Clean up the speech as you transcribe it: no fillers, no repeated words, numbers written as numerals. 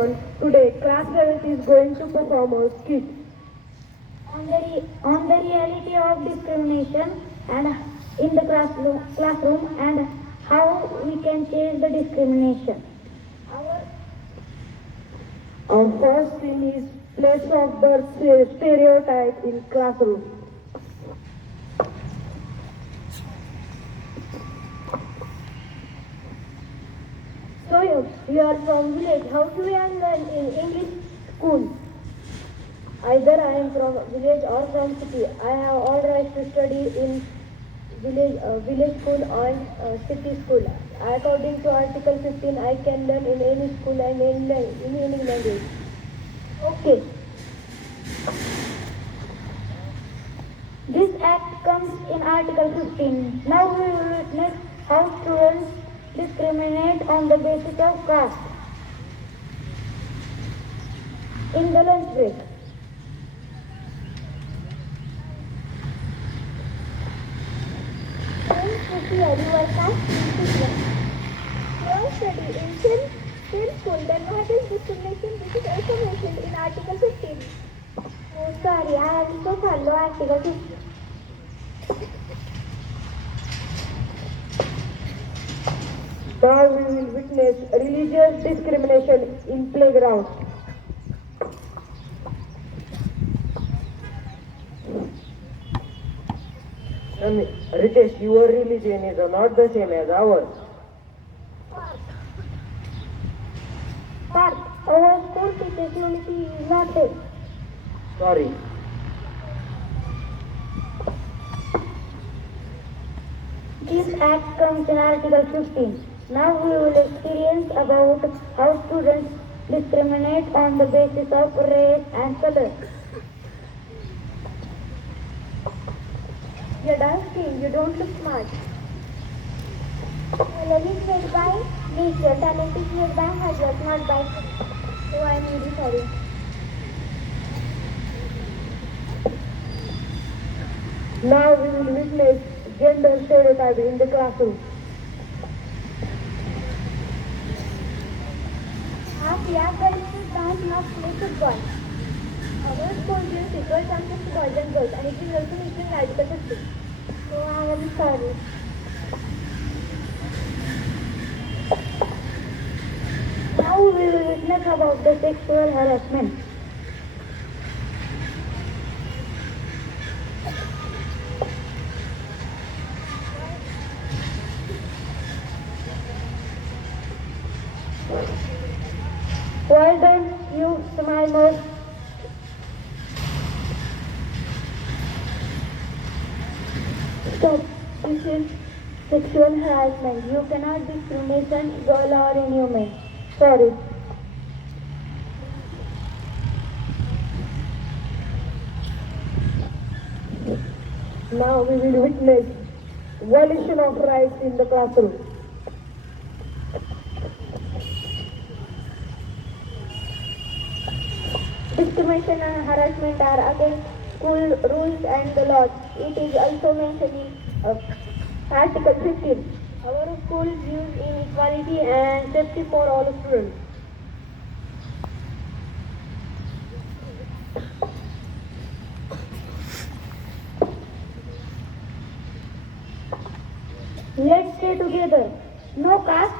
Today, class 7th is going to perform a skit. On the reality of discrimination and in the classroom and how we can change the discrimination. Our first theme is place of birth stereotype in classroom. So you are from village. How do you learn in English school? Either I am from village or from city. I have all rights to study in village school or city school. According to Article 15, I can learn in any school and in any language. Okay. This act comes in Article 15. Now we will witness how students discriminate on the basis of caste. In the lunch break. Your caste don't study in same school, then what is discrimination? This is also mentioned in Article 15. Oh, sorry, I also follow Article 15. Now we will witness religious discrimination in playground. Ritesh, your religion is not the same as ours. Parth, our school teacher's unity is not there. Sorry. This act comes in Article 15. Now we will experience about how students discriminate on the basis of race and color. You're dancing, you don't look smart. Your love is made by nature, talent is made by hard work, not by. Oh, I'm really sorry. Now we will witness gender stereotype in the classroom. Half young girls dance, not play football. Our school gives equal chances to boys and girls, and it is also mentioned in Article 15. Oh, I am sorry. Now we will witness about the sexual harassment. Why don't you smile more? Stop. This is sexual harassment. You cannot discriminate girl or inhuman. Sorry. Now we will witness violation of rights in the classroom. Discrimination and harassment are against school rules and the laws. It is also mentioned in Article 15. Our school views in equality and safety for all students. Let's stay together. No caste,